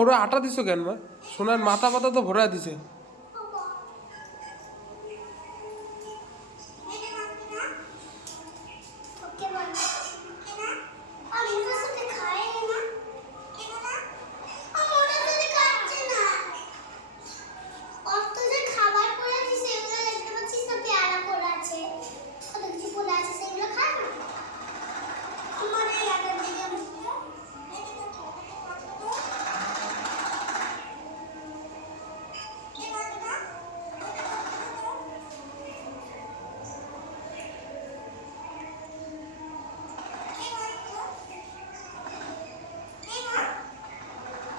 ওরা আটা দিছো কেন মা? সোনার মাথা পাতা তো ভরা দিছে।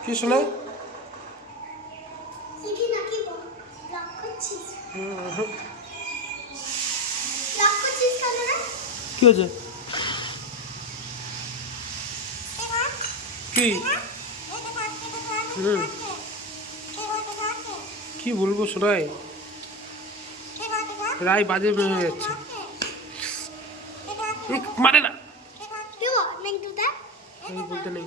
কি শোনা? কি হয়েছে? কি কি বলবো শোনাই? রায় বাজে হয়ে যাচ্ছে, মানে না বলতে নেই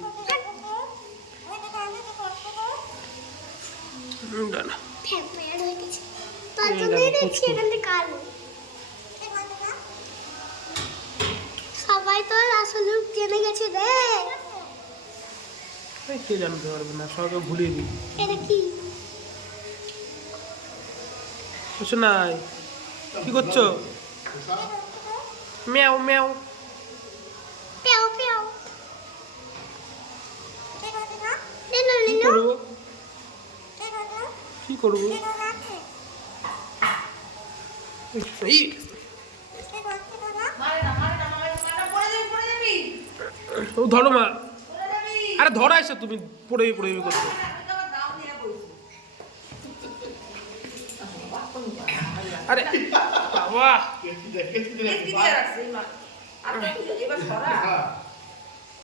সবাই তো আসলে জেনে গেছে রে। কে জানতে পারবে না, সবাইকে ভুলিয়ে দিই। এটা কি শোনাই? কি করছো? ম্যাও ম্যাও। পেও পেও কি করবো? কি করবো? এই ও ধরো মা। আরে ধরা এসে তুমি পড়ে পড়ে করছো। আরে বাবা